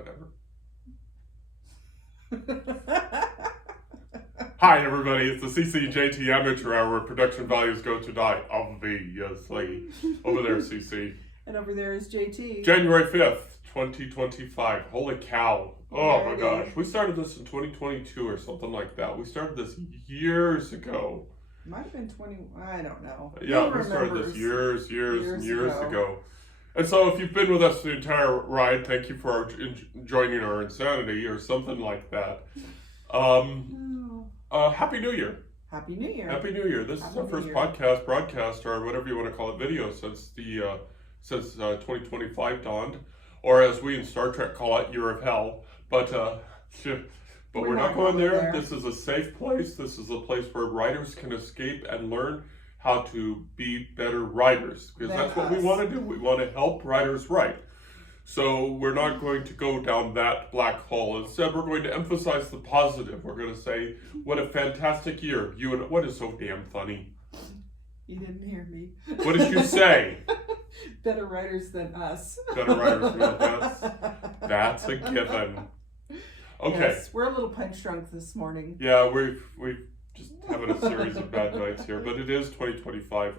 whatever. Hi, everybody. It's the CCJT Amateur Hour where production values go to die. Obviously. Over there, CC. And over there is JT. January 5th, 2025. Holy cow. Oh my gosh. We started this in 2022 or something like that. We started this years ago. Might have been 20, I don't know. Yeah, we started this years ago. And so if you've been with us the entire ride, thank you for joining our insanity or something like that. Happy New Year. Happy New Year. Happy New Year. This is our first podcast, broadcast, or whatever you want to call it, video since 2025 dawned, or as we in Star Trek call it, Year of Hell. But we're not going there. This is a safe place. This is a place where writers can escape and learn how to be better writers, because that's what we want to do. We want to help writers write. So we're not going to go down that black hole. Instead, we're going to emphasize the positive. We're going to say, what a fantastic year. What is so damn funny? You didn't hear me. What did you say? Better writers than us. Better writers than us. That's a given. Okay. Yes, we're a little punch drunk this morning. Yeah, we've just having a series of bad nights here, but it is 2025.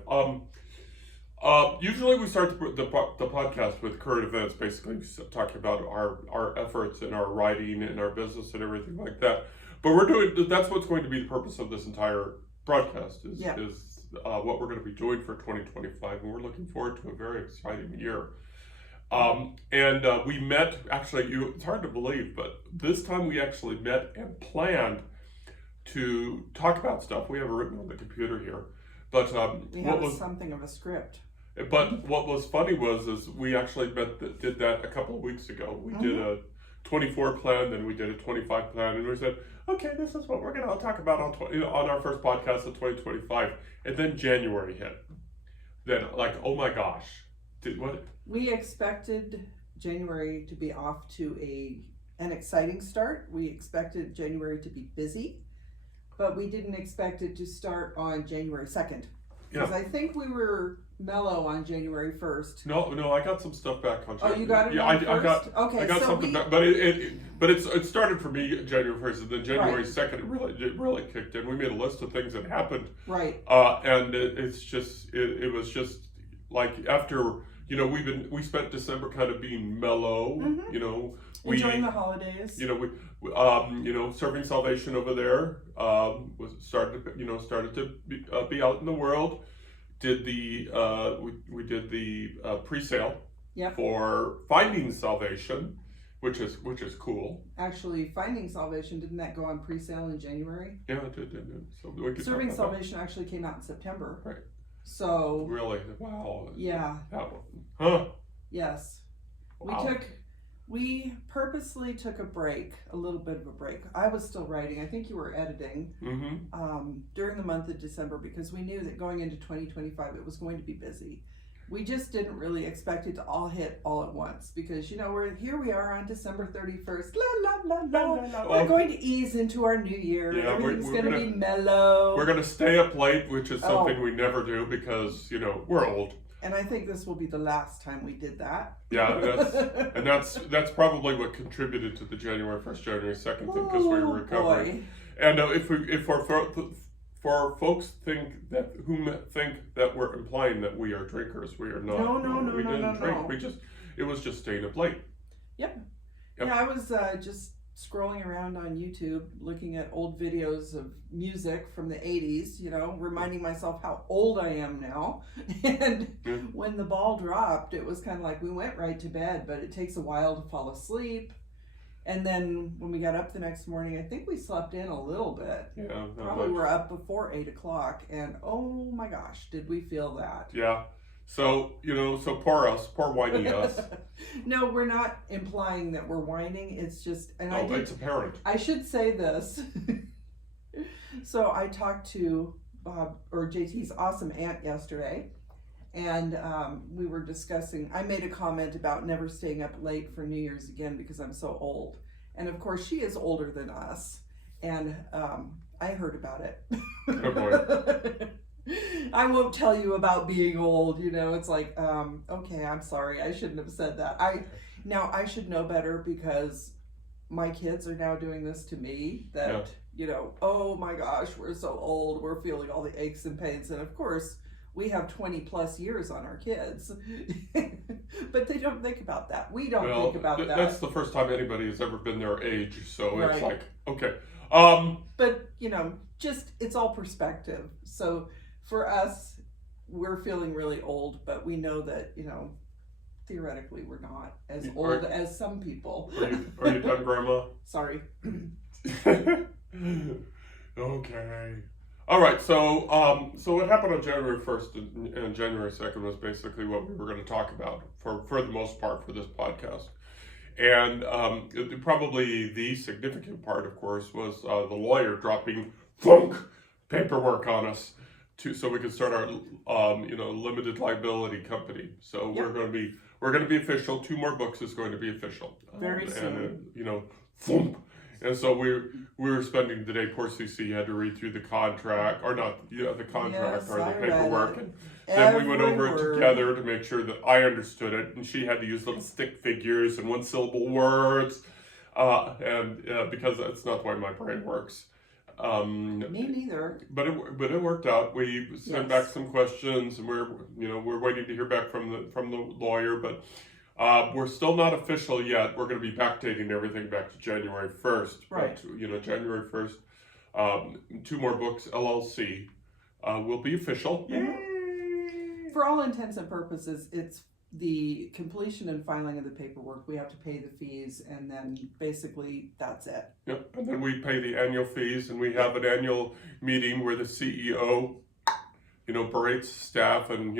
Usually we start the podcast with current events, basically talking about our efforts in our writing and our business and everything like that. But that's what's going to be the purpose of this entire broadcast is what we're going to be doing for 2025, and we're looking forward to a very exciting year. We met, actually, it's hard to believe, but this time we actually met and planned to talk about stuff. We have it written on the computer here, but we have something of a script. But what was funny is we actually did that a couple of weeks ago. We did a 24 plan, then we did a 25 plan, and we said, okay, this is what we're going to talk about on our first podcast of 2025. And then January hit. Then, oh my gosh, what? We expected January to be off to an exciting start. We expected January to be busy, but we didn't expect it to start on January 2nd. Because I think we were mellow on January 1st. No, I got some stuff back on January. Oh, you got it on first? I got something back, but it started for me January 1st, and then January 2nd it really kicked in. We made a list of things that happened. Right. And it was just like after, we spent December kind of being mellow, enjoying the holidays. Serving Salvation over there started to be out in the world. Did the we did the pre-sale for Finding Salvation, which is cool. Actually, Finding Salvation, didn't that go on pre-sale in January? Yeah, it did. So Serving Salvation actually came out in September. Right. So really, wow. Yeah. Yes. Wow. We purposely took a little bit of a break. I was still writing. I think you were editing during the month of December, because we knew that going into 2025 it was going to be busy. We just didn't really expect it to all hit all at once, because we are on December 31st. We're going to ease into our new year. Yeah, everything's going to be mellow. We're going to stay up late, which is something we never do because we're old. And I think this will be the last time we did that. Yeah, that's probably what contributed to the January 1st, January 2nd thing, because we were recovering. Boy. And for folks think that we're implying that we are drinkers, we are not. No, we didn't drink. It was just staying up late. Yep. Yeah, I was just scrolling around on YouTube, looking at old videos of music from the 80s, reminding myself how old I am now. And when the ball dropped, it was kind of like we went right to bed, but it takes a while to fall asleep. And then when we got up the next morning, I think we slept in a little bit. Yeah. Probably were up before 8 o'clock. And oh my gosh, did we feel that. Yeah. So, so poor whiny us. No, we're not implying that we're whining. It's just, it's apparent. I should say this. So I talked to Bob, or JT's awesome aunt, yesterday, and we were discussing, I made a comment about never staying up late for New Year's again because I'm so old. And of course, she is older than us, and I heard about it. Oh boy. I won't tell you about being old, it's like, okay, I'm sorry, I shouldn't have said that. Now, I should know better because my kids are now doing this to me, that, oh my gosh, we're so old, we're feeling all the aches and pains. And of course, we have 20 plus years on our kids. But they don't think about that. We don't think about that. That's the first time anybody has ever been their age. So Right. It's like, okay. But, just it's all perspective. So for us, we're feeling really old, but we know that, theoretically we're not as old as some people. Are you done, Grandma? Sorry. Okay. All right. So what happened on January 1st and January 2nd was basically what we were going to talk about for the most part for this podcast. And probably the significant part, of course, was the lawyer dropping thunk paperwork on us so we could start our limited liability company. So Yep. we're going to be official. 2 more books is going to be official. Very soon. And thump. And so we were spending the day. Poor CC had to read through the contract, or not, the contract, Yes, or the I read paperwork, it. and then we went Every over it word. together to make sure that I understood it, and she had to use little stick figures and 1-syllable words, and because that's not the way my brain works. Me neither. But it worked out. We sent back some questions, and we're waiting to hear back from the lawyer, but. We're still not official yet. We're going to be backdating everything back to January 1st. Right. But, January 1st, 2 more books, LLC, will be official. Yay! For all intents and purposes, it's the completion and filing of the paperwork. We have to pay the fees, and then basically that's it. Yep. And then we pay the annual fees, and we have an annual meeting where the CEO, berates staff and,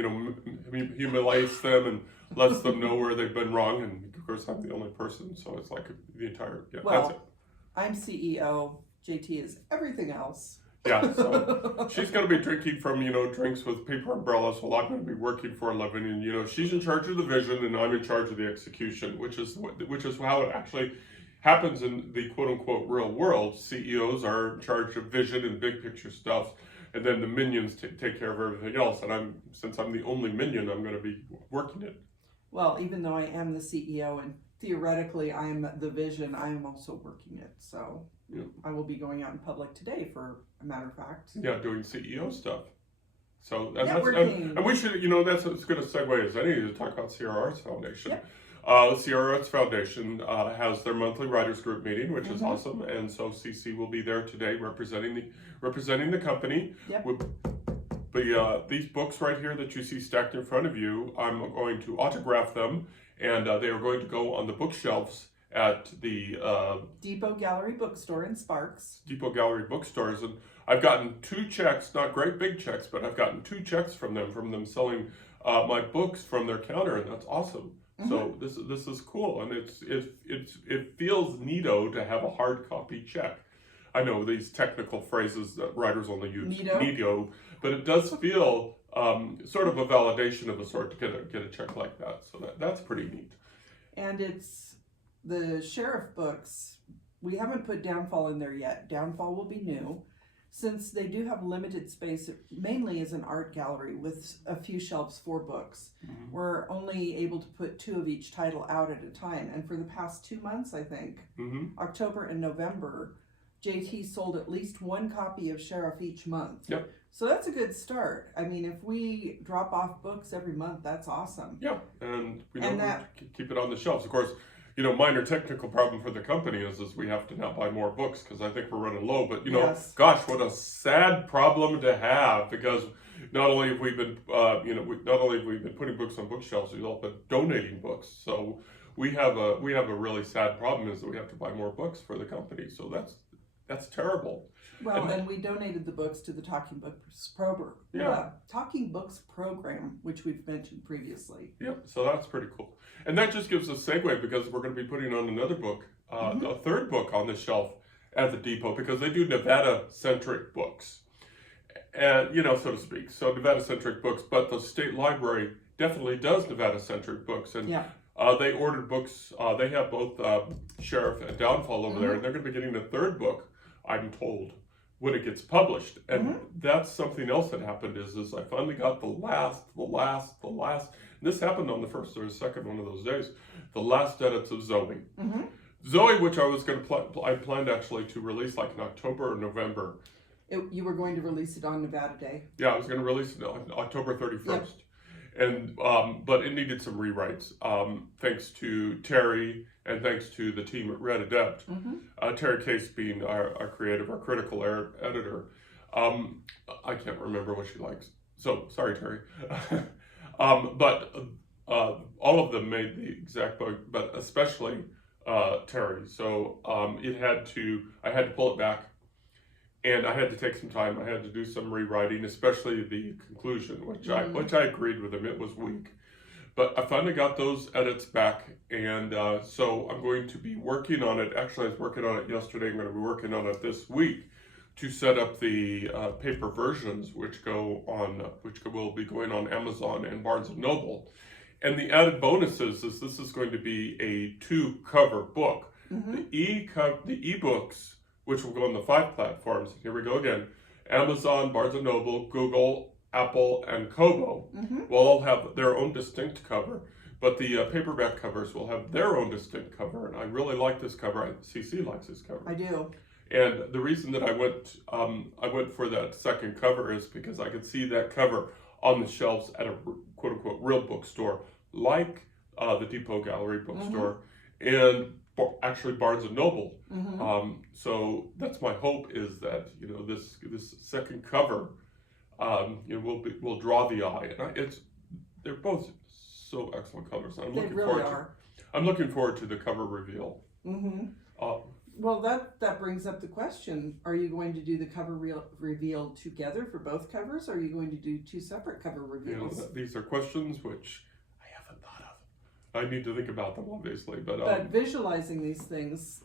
humiliates them and lets them know where they've been wrong. And of course, I'm the only person, so it's like the entire, that's it. Well, I'm CEO. JT is everything else. Yeah, so she's going to be drinking from, drinks with paper umbrellas while I'm going to be working for a living. And, she's in charge of the vision and I'm in charge of the execution, which is how it actually happens in the quote unquote real world. CEOs are in charge of vision and big picture stuff. And then the minions take care of everything else. And since I'm the only minion, I'm going to be working it. Well, even though I am the CEO and theoretically I'm the vision, I am also working it. So I will be going out in public today, for a matter of fact. Yeah, doing CEO stuff. So and we should, that's as good a segue as any to talk about Sierra Arts Foundation. Yep. Sierra Arts Foundation has their monthly writers group meeting, which is awesome, and so CC will be there today representing the company. Yep. But these books right here that you see stacked in front of you, I'm going to autograph them, and they are going to go on the bookshelves at the Depot Gallery Bookstore in Sparks. Depot Gallery bookstores, and I've gotten 2 checks, not great big checks, but I've gotten 2 checks from them selling my books from their counter, and that's awesome. So this is cool, and it feels neato to have a hard copy check. I know these technical phrases that writers only use, neato, but it does feel sort of a validation of a sort to get a check like that. So that's pretty neat. And it's the sheriff books. We haven't put Downfall in there yet. Downfall will be new. Since they do have limited space, it mainly is an art gallery with a few shelves for books. We're only able to put 2 of each title out at a time. And for the past 2 months, I think, October and November, JT sold at least 1 copy of Sheriff each month. Yep. So that's a good start. I mean, if we drop off books every month, that's awesome. Yeah, and we keep it on the shelves. Of course, minor technical problem for the company is we have to now buy more books because I think we're running low. But gosh, what a sad problem to have, because not only have we been putting books on bookshelves, we've also been donating books. So we have a really sad problem is that we have to buy more books for the company. So that's terrible. Well, and we donated the books to the Talking Books program, which we've mentioned previously. Yep, so that's pretty cool. And that just gives us a segue, because we're going to be putting on another book, a 3rd book on the shelf at the Depot, because they do Nevada-centric books, and so to speak. So Nevada-centric books, but the state library definitely does Nevada-centric books, and they ordered books. They have both Sheriff and Downfall over there, and they're going to be getting a 3rd book, I'm told, when it gets published. And that's something else that happened is I finally got the last this happened on the first or second one of those days, the last edits of Zoe. Mm-hmm. Zoe, which I was going to I planned actually to release like in October or November. You were going to release it on Nevada Day. Yeah, I was going to release it on October 31st. Yep. And but it needed some rewrites, thanks to Terry and thanks to the team at Red Adept. Mm-hmm. Terry Case being our critical editor. I can't remember what she likes, so sorry, Terry. But all of them made the exact book, but especially Terry. So I had to pull it back. And I had to take some time. I had to do some rewriting, especially the conclusion, which I agreed with him. It was weak, but I finally got those edits back, and so I'm going to be working on it. Actually, I was working on it yesterday. I'm going to be working on it this week to set up the paper versions, which will be going on Amazon and Barnes and Noble. And the added bonuses is this is going to be a 2-cover book. Mm-hmm. The ebooks, which will go on the 5 platforms. Here we go again. Amazon, Barnes & Noble, Google, Apple, and Kobo will all have their own distinct cover, but the paperback covers will have their own distinct cover, and I really like this cover. CC likes this cover. I do. And the reason that I went for that second cover is because I could see that cover on the shelves at a quote-unquote real bookstore, like the Depot Gallery bookstore, and actually Barnes and Noble. So that's my hope, is that this second cover will draw the eye, and they're both so excellent covers. I'm looking forward to the cover reveal. Well, that brings up the question: are you going to do the cover reveal together for both covers, or are you going to do 2 separate cover reveals? These are questions which I haven't thought of. I need to think about them, obviously, but visualizing these things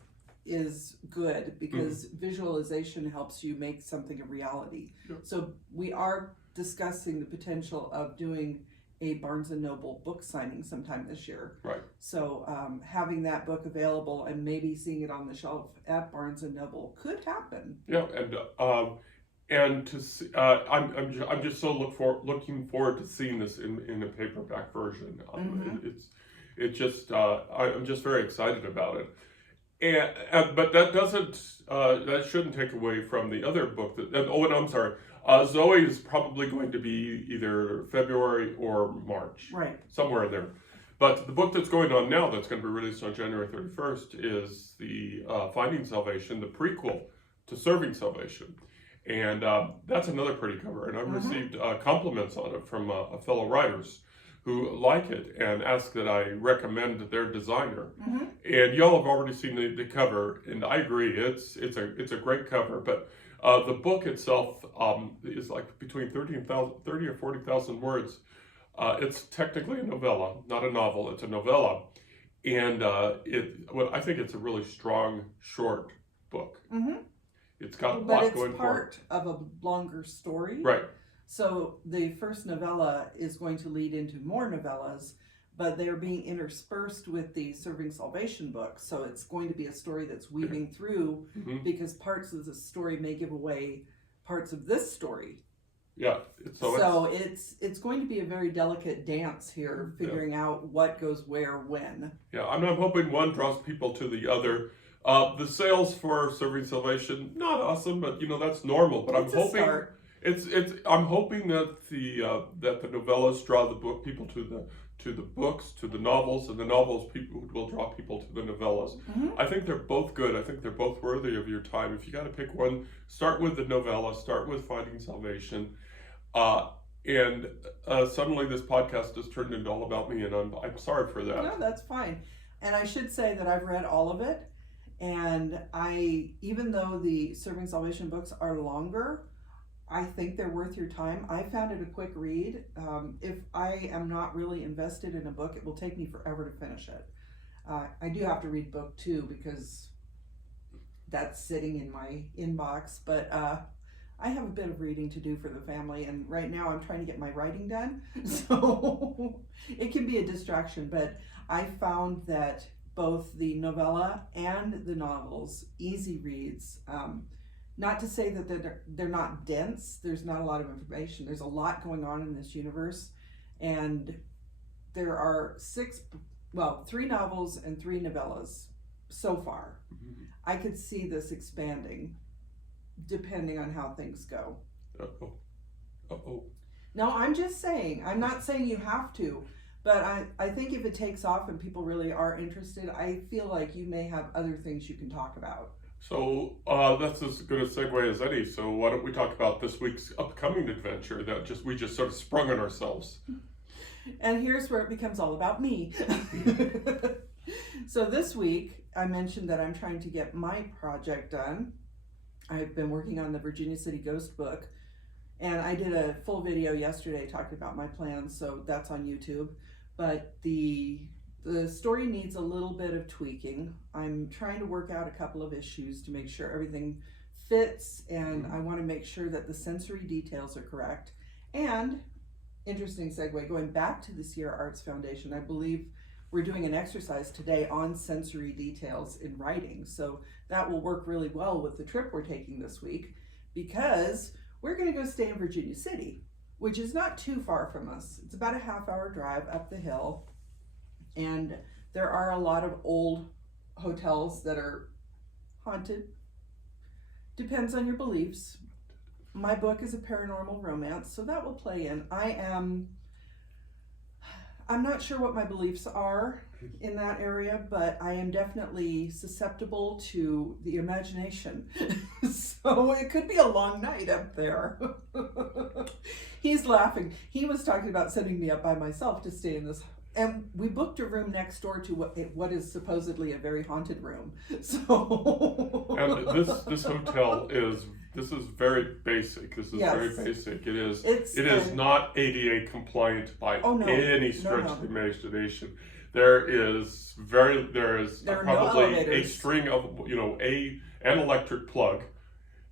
is good, because visualization helps you make something a reality. Yep. So we are discussing the potential of doing a Barnes & Noble book signing sometime this year. Right. So having that book available and maybe seeing it on the shelf at Barnes & Noble could happen. Yeah, and to see, I'm just so looking forward to seeing this in a paperback version. I'm just very excited about it. But that shouldn't take away from the other book I'm sorry. Zoe is probably going to be either February or March. Right. Somewhere in there. But the book that's going on now, that's going to be released on January 31st, is the Finding Salvation, the prequel to Serving Salvation. And that's another pretty cover. And I've received compliments on it from fellow writers who like it and ask that I recommend their designer. And y'all have already seen the cover, and I agree, it's a great cover. But the book itself is like between 30 or 40,000 words. It's technically a novella, not a novel. It's a novella, and I think it's a really strong, short book. It's got a lot going for it. But it's part of a longer story. Right. So the first novella is going to lead into more novellas, but they're being interspersed with the Serving Salvation book. So it's going to be a story that's weaving through, because parts of the story may give away parts of this story. Yeah. So it's going to be a very delicate dance here, figuring out what goes where, when. Yeah, I'm hoping one draws people to the other. The sales for Serving Salvation, not awesome, but that's normal. But I'm hoping I'm hoping that the novellas draw people to the books, to the novels, and the novels will draw people to the novellas. I think they're both good. I think they're both worthy of your time. If you got to pick one, start with the novella. Start with Finding Salvation. And suddenly this podcast has turned into all about me, and I'm sorry for that. No, that's fine. And I should say that I've read all of it, and even though the Serving Salvation books are longer, I think they're worth your time. I found it a quick read. If I am not really invested in a book, it will take me forever to finish it. I do have to read book 2 because that's sitting in my inbox, but I have a bit of reading to do for the family, and right now I'm trying to get my writing done, so it can be a distraction. But I found that both the novella and the novels, easy reads. Not to say that they're not dense. There's not a lot of information. There's a lot going on in this universe, and there are 3 novels and 3 novellas so far. Mm-hmm. I could see this expanding depending on how things go. Uh-oh. Uh-oh. No, I'm just saying, I'm not saying you have to, but I think if it takes off and people really are interested, I feel like you may have other things you can talk about. So that's as good a segue as any. So why don't we talk about this week's upcoming adventure that we just sort of sprung on ourselves. And here's where it becomes all about me. So this week, I mentioned that I'm trying to get my project done. I've been working on the Virginia City Ghost book, and I did a full video yesterday talking about my plans, so that's on YouTube. But the story needs a little bit of tweaking. I'm trying to work out a couple of issues to make sure everything fits, and I want to make sure that the sensory details are correct. And, interesting segue, going back to the Sierra Arts Foundation, I believe we're doing an exercise today on sensory details in writing. So that will work really well with the trip we're taking this week, because we're going to go stay in Virginia City, which is not too far from us. It's about a half-hour drive up the hill. And there are a lot of old hotels that are haunted. Depends on your beliefs. My book is a paranormal romance, so that will play in. I'm not sure what my beliefs are in that area, but I am definitely susceptible to the imagination. So it could be a long night up there. He's laughing. He was talking about sending me up by myself to stay in this. And we booked a room next door to what is supposedly a very haunted room. So. And this hotel is very basic. This is very basic. It is not ADA compliant by any stretch of the imagination. There is probably a string of an electric plug.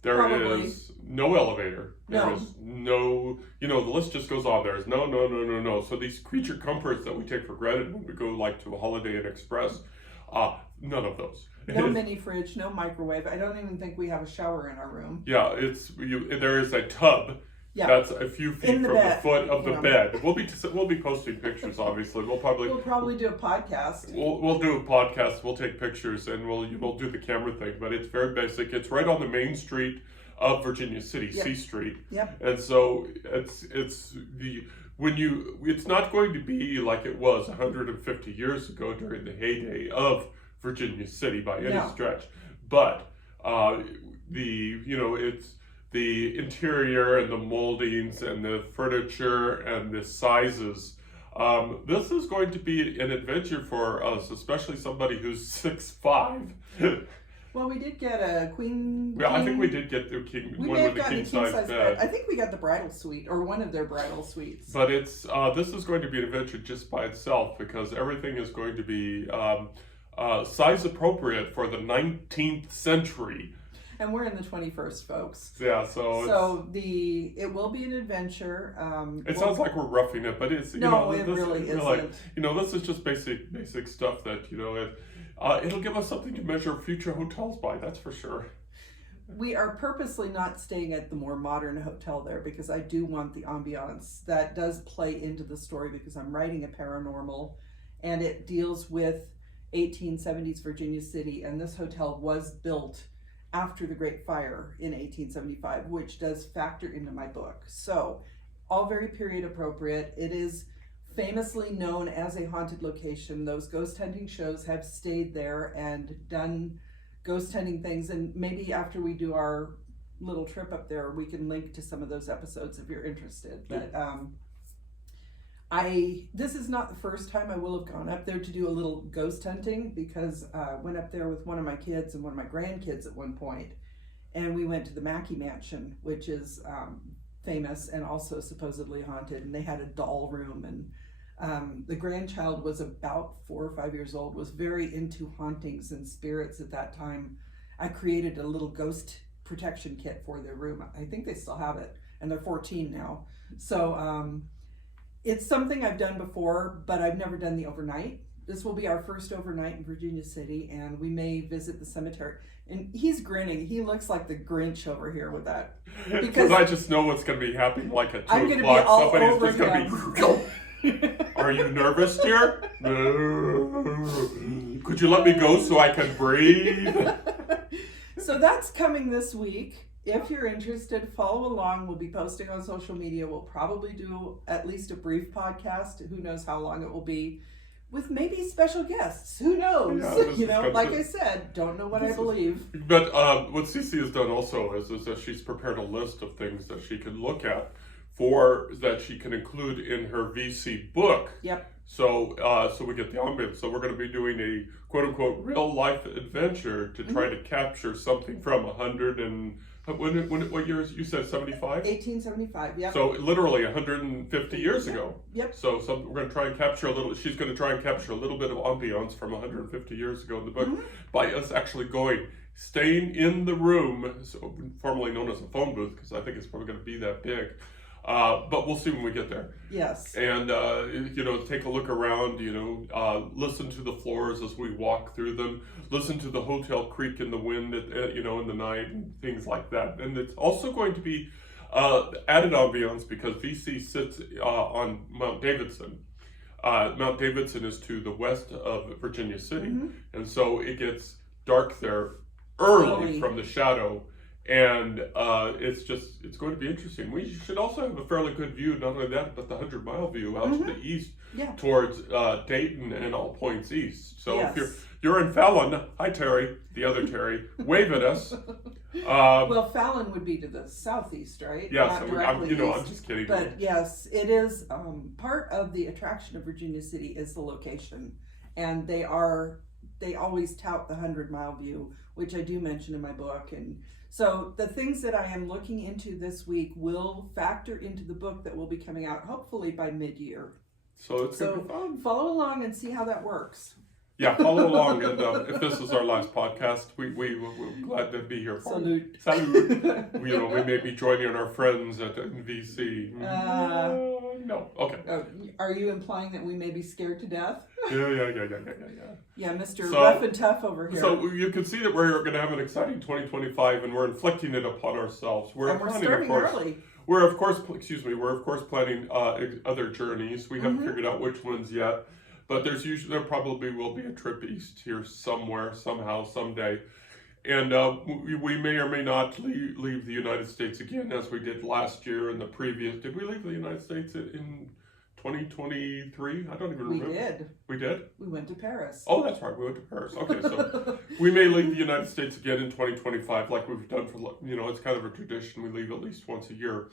There is no elevator. There is no, the list just goes on. There is no. So these creature comforts that we take for granted when we go like to a Holiday Inn Express, none of those. No mini fridge, no microwave. I don't even think we have a shower in our room. Yeah, there is a tub. Yeah. That's a few feet from the foot of the bed. We'll be posting pictures. Obviously, we'll probably do a podcast. We'll do a podcast. We'll take pictures and we'll do the camera thing. But it's very basic. It's right on the main street of Virginia City, C Street. Yep. And so it's not going to be like it was 150 years ago during the heyday of Virginia City by any stretch, but it's the interior and the moldings and the furniture and the sizes. This is going to be an adventure for us, especially somebody who's 6'5". Well, we did get a queen. Yeah, I think we did get the king. We may have gotten a king size bed. I think we got the bridal suite or one of their bridal suites. But this is going to be an adventure just by itself, because everything is going to be size appropriate for the 19th century. And we're in the 21st, folks. Yeah, so it will be an adventure. It sounds like we're roughing it, but it's it really isn't. Like, this is just basic stuff that it'll give us something to measure future hotels by. That's for sure. We are purposely not staying at the more modern hotel there, because I do want the ambiance that does play into the story, because I'm writing a paranormal, and it deals with 1870s Virginia City, and this hotel was built after the Great Fire in 1875, which does factor into my book. So, all very period appropriate. It is famously known as a haunted location. Those ghost hunting shows have stayed there and done ghost hunting things, and maybe after we do our little trip up there, we can link to some of those episodes if you're interested. But this is not the first time I will have gone up there to do a little ghost hunting, because I went up there with one of my kids and one of my grandkids at one point, and we went to the Mackey Mansion, which is famous and also supposedly haunted, and they had a doll room, and the grandchild was about 4 or 5 years old, was very into hauntings and spirits at that time. I created a little ghost protection kit for their room. I think they still have it, and they're 14 now. So it's something I've done before, but I've never done the overnight. This will be our first overnight in Virginia City, and we may visit the cemetery. And he's grinning. He looks like the Grinch over here with that. Because I just know what's going to be happening. Like at 2 I'm o'clock, somebody's just going to be... Are you nervous, dear? Could you let me go so I can breathe? So that's coming this week. If you're interested, follow along. We'll be posting on social media. We'll probably do at least a brief podcast. Who knows how long it will be, with maybe special guests. Who knows? Yeah, like I said, don't know what I believe. But what Cece has done also is that she's prepared a list of things that she can look at that she can include in her VC book. Yep. So we get the ambience. So we're going to be doing a quote unquote real life adventure to try to capture something from 100 and what years you said 75? 1875. Yep. So literally 150 years ago. Yep. So we're going to try and capture a little. She's going to try and capture a little bit of ambiance from 150 years ago in the book by us actually staying in the room, so formerly known as a phone booth, because I think it's probably going to be that big. But we'll see when we get there. Yes. And, take a look around, listen to the floors as we walk through them, listen to the hotel creak in the wind, in the night, and things like that. And it's also going to be added ambiance because VC sits on Mount Davidson. Mount Davidson is to the west of Virginia City. And so it gets dark there early from the shadow. And it's going to be interesting. We should also have a fairly good view, not only that, but the 100-mile view out to the east towards Dayton and all points east. So if you're in Fallon, hi Terry, the other Terry, wave at us. Well, Fallon would be to the southeast, right? Yes, I'm just kidding. But yes, it is part of the attraction of Virginia City is the location, and they always tout the 100-mile view, which I do mention in my book. And so the things that I am looking into this week will factor into the book that will be coming out hopefully by mid-year. So it's going to be fun. Follow along and see how that works. Yeah, follow along. And if this is our last podcast, we're glad to be here for Salute. Salute. We may be joining our friends at VC. No. Okay. Are you implying that we may be scared to death? Yeah. Yeah, Mr. Rough and Tough over here. So you can see that we're going to have an exciting 2025, and we're inflicting it upon ourselves. We're starting early. We're of course planning other journeys. We haven't figured out which ones yet, but there probably will be a trip east here somewhere, somehow, someday. And we may or may not leave the United States again, as we did last year and the previous. Did we leave the United States in 2023? I don't even remember. We did. We did? We went to Paris. Oh, that's right. We went to Paris. Okay, so we may leave the United States again in 2025, like we've done it's kind of a tradition. We leave at least once a year.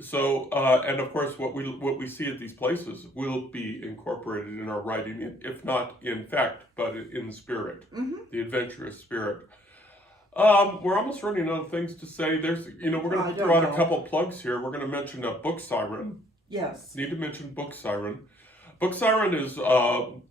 So, and of course, what we see at these places will be incorporated in our writing, if not in fact, but in spirit, the adventurous spirit. We're almost running out of things to say. We're going to throw out a couple plugs here. We're going to mention a Book Siren. Yes. Need to mention Book Siren. Book Siren is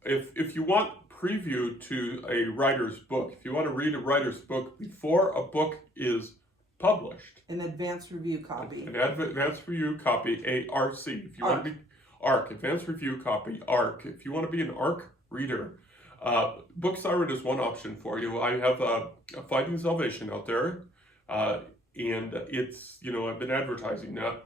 if you want preview to a writer's book, if you want to read a writer's book before a book is published. An advanced review copy. An advanced review copy, ARC. If you want to be ARC, advanced review copy, ARC. If you want to be an ARC reader, Book Siren is one option for you. I have Finding Salvation out there, and it's I've been advertising that.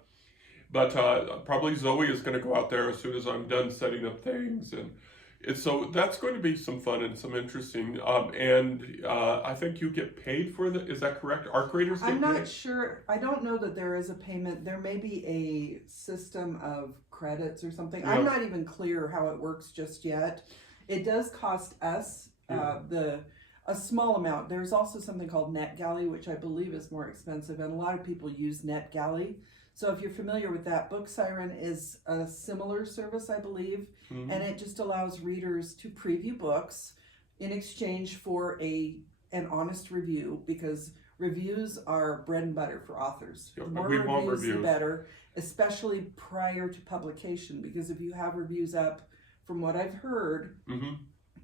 But probably Zoe is going to go out there as soon as I'm done setting up things. And so that's going to be some fun and some interesting. And I think you get paid for that. Is that correct? ARC readers get paid? I'm not sure. I don't know that there is a payment. There may be a system of credits or something. Yeah. I'm not even clear how it works just yet. It does cost us a small amount. There's also something called NetGalley, which I believe is more expensive. And a lot of people use NetGalley. So if you're familiar with that, Book Siren is a similar service, I believe, and it just allows readers to preview books in exchange for an honest review, because reviews are bread and butter for authors. Yep, The more reviews, the better, especially prior to publication, because if you have reviews up, from what I've heard,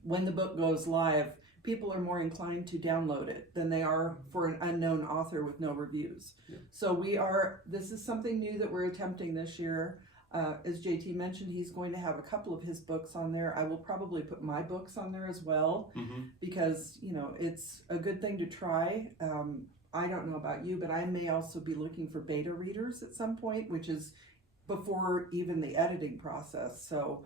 when the book goes live, people are more inclined to download it than they are for an unknown author with no reviews. Yeah. So this is something new that we're attempting this year. As JT mentioned, he's going to have a couple of his books on there. I will probably put my books on there as well, because, it's a good thing to try. I don't know about you, but I may also be looking for beta readers at some point, which is before even the editing process. So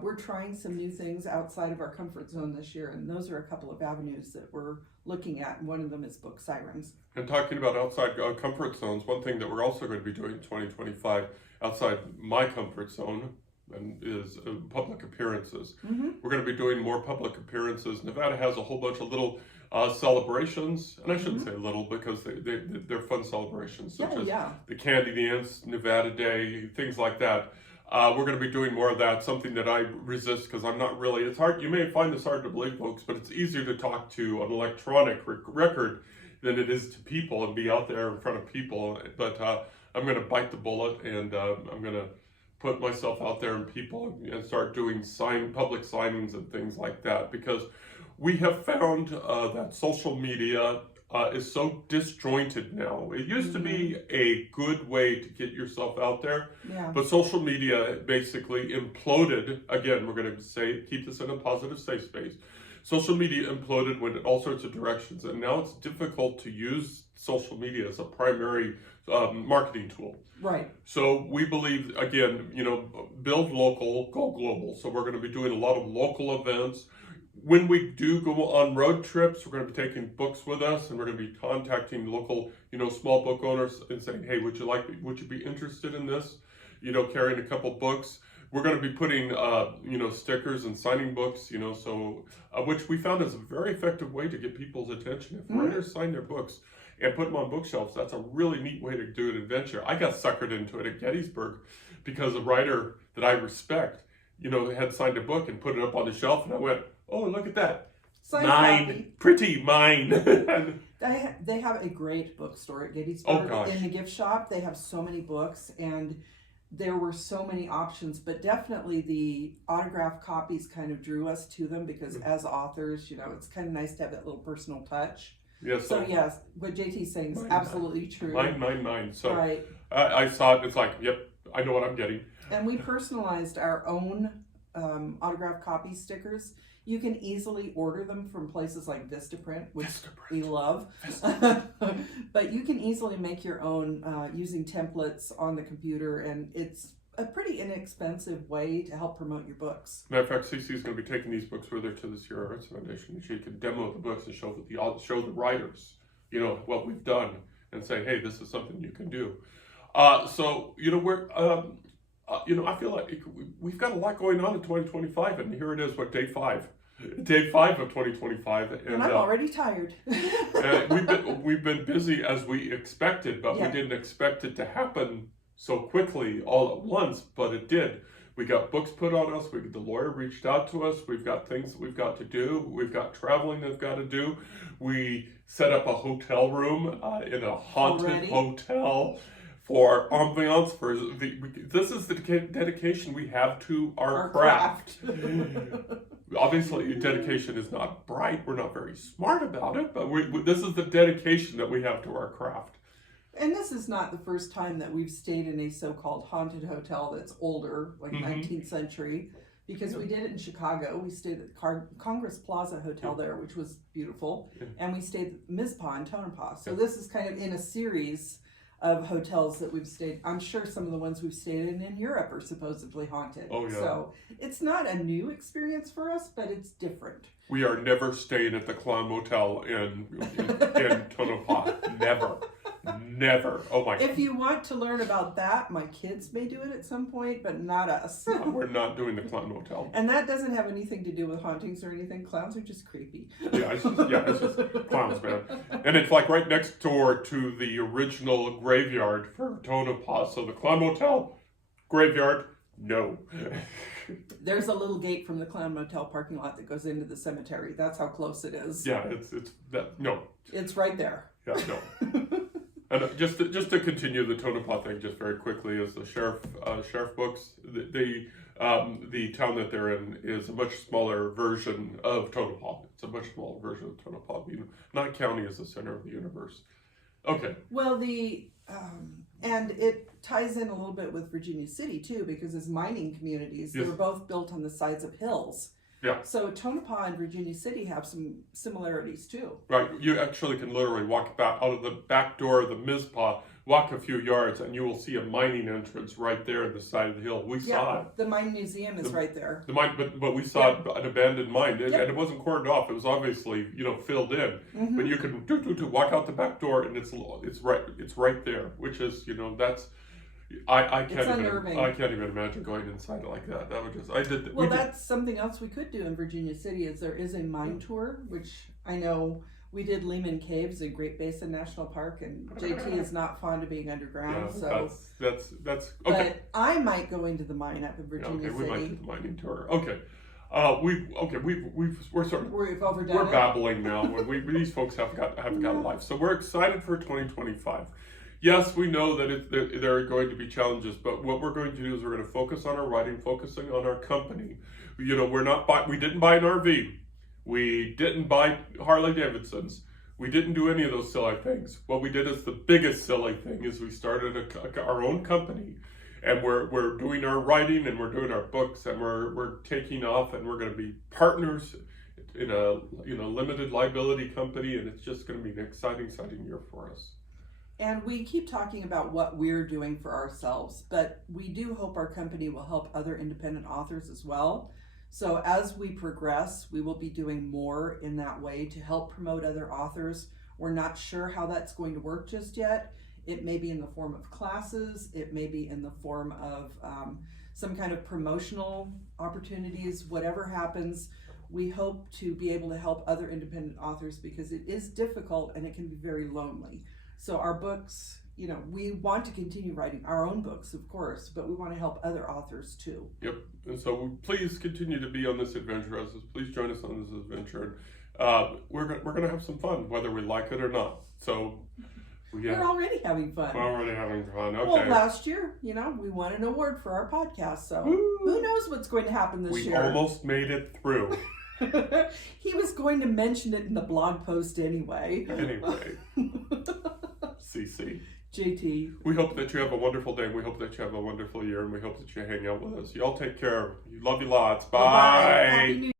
we're trying some new things outside of our comfort zone this year, and those are a couple of avenues that we're looking at, and one of them is book sirens. And talking about outside comfort zones, one thing that we're also going to be doing in 2025 outside my comfort zone and is public appearances. Mm-hmm. We're going to be doing more public appearances. Nevada has a whole bunch of little celebrations, and I shouldn't say little because they're fun celebrations, such as the Candy Dance, Nevada Day, things like that. We're going to be doing more of that, something that I resist because I'm not really, it's hard, you may find this hard to believe, folks, but it's easier to talk to an electronic record than it is to people and be out there in front of people. But I'm going to bite the bullet, and I'm going to put myself out there in people and start doing public signings and things like that, because we have found that social media is so disjointed now. It used to be a good way to get yourself out there, but social media basically imploded. Again, we're going to say, keep this in a positive safe space. Social media imploded, went in all sorts of directions, and now it's difficult to use social media as a primary marketing tool. Right. So we believe, again, build local, go global. So we're going to be doing a lot of local events. When we do go on road trips, we're going to be taking books with us, and we're going to be contacting local, small book owners and saying, hey, would you be interested in this? Carrying a couple books. We're going to be putting, stickers and signing books, which we found is a very effective way to get people's attention. If writers sign their books and put them on bookshelves, that's a really neat way to do an adventure. I got suckered into it at Gettysburg because a writer that I respect, had signed a book and put it up on the shelf, and I went, oh, look at that. Mine, pretty mine. They have a great bookstore at Gettysburg. In the gift shop. They have so many books, and there were so many options, but definitely the autographed copies kind of drew us to them because as authors, it's kind of nice to have that little personal touch. Yes. So yes, what JT's saying is absolutely true. Mine. So right. I saw it. It's like, yep, I know what I'm getting. And we personalized our own autographed copy stickers. You can easily order them from places like Vistaprint, which we love. But you can easily make your own using templates on the computer, and it's a pretty inexpensive way to help promote your books. Matter of fact, Cece is going to be taking these books with her to the Sierra Arts Foundation. She can demo the books and show the writers, what we've done, and say, hey, this is something you can do. We're I feel like we've got a lot going on in 2025, and here it is, day 5. Day 5 of 2025, and I'm already tired. we've been busy as we expected, but we didn't expect it to happen so quickly all at once. But it did. We got books put on us. The lawyer reached out to us. We've got things that we've got to do. We've got traveling that we've got to do. We set up a hotel room in a haunted hotel for ambiance. This is the dedication we have to our craft. Obviously, dedication is not bright. We're not very smart about it, but this is the dedication that we have to our craft. And this is not the first time that we've stayed in a so-called haunted hotel that's older, like 19th century, because we did it in Chicago. We stayed at Congress Plaza Hotel there, which was beautiful, and we stayed at Mizpah in Tonopah. So this is kind of in a series of hotels that we've stayed. I'm sure some of the ones we've stayed in Europe are supposedly haunted. Oh, yeah. So it's not a new experience for us, but it's different. We are never staying at the Clown Motel in Tonopah. Never. Oh my God. If you want to learn about that, my kids may do it at some point, but not us. No, we're not doing the Clown Motel. And that doesn't have anything to do with hauntings or anything. Clowns are just creepy. It's just clowns, man. And it's like right next door to the original graveyard for Tonopah. So the Clown Motel, graveyard, no. There's a little gate from the Clown Motel parking lot that goes into the cemetery. That's how close it is. Yeah, it's that, no. It's right there. Yeah, no. And just to continue the Tonopah thing, just very quickly, is the sheriff books. The town that they're in is a much smaller version of Tonopah. It's a much smaller version of Tonopah. Not county is the center of the universe. Okay. Well, and it ties in a little bit with Virginia City too, because as mining communities, they were both built on the sides of hills. Yeah. So Tonopah and Virginia City have some similarities too. Right. You actually can literally walk out of the back door of the Mizpah walk a few yards and you will see a mining entrance right there at the side of the hill. We saw it. The mine museum is right there. The mine, but we saw an abandoned mine, and Yep. it wasn't cordoned off. It was obviously, you know, filled in. Mm-hmm. But you can walk out the back door, and it's right there. Which is, you know, that's I can't even imagine going inside it like that. That would just Well, that's something else we could do in Virginia City. Is there is a mine tour, which I know. We did Lehman Caves in Great Basin National Park, and JT is not fond of being underground. Yeah, so that's okay. But I might go into the mine up in Virginia City. We might do the mining tour. Okay. We've overdone we're babbling now. These folks haven't got a life, so we're excited for 2025. Yes, we know that there are going to be challenges, but what we're going to do is we're going to focus on our writing, focusing on our company. You know, we didn't buy an RV. We didn't buy Harley Davidsons. We didn't do any of those silly things. What we did is the biggest silly thing is we started our own company, and we're doing our writing and we're doing our books and we're taking off, and we're going to be partners in a limited liability company, and it's just going to be an exciting year for us. And we keep talking about what we're doing for ourselves, but we do hope our company will help other independent authors as well. So as we progress, we will be doing more in that way to help promote other authors. We're not sure how that's going to work just yet. It may be in the form of classes. It may be in the form of some kind of promotional opportunities. Whatever happens, we hope to be able to help other independent authors because it is difficult and it can be very lonely. So our books, you know, we want to continue writing our own books, of course, but we want to help other authors too. Yep. And so please continue to be on this adventure. Please join us on this adventure. We're going to have some fun, whether we like it or not. So we're already having fun. We're already having fun. Okay. Well, last year, you know, we won an award for our podcast. So who knows what's going to happen this year? We almost made it through. He was going to mention it in the blog post anyway. CC. JT. We hope that you have a wonderful day. We hope that you have a wonderful year, and we hope that you hang out with us. Y'all take care. Love you lots. Bye. Happy New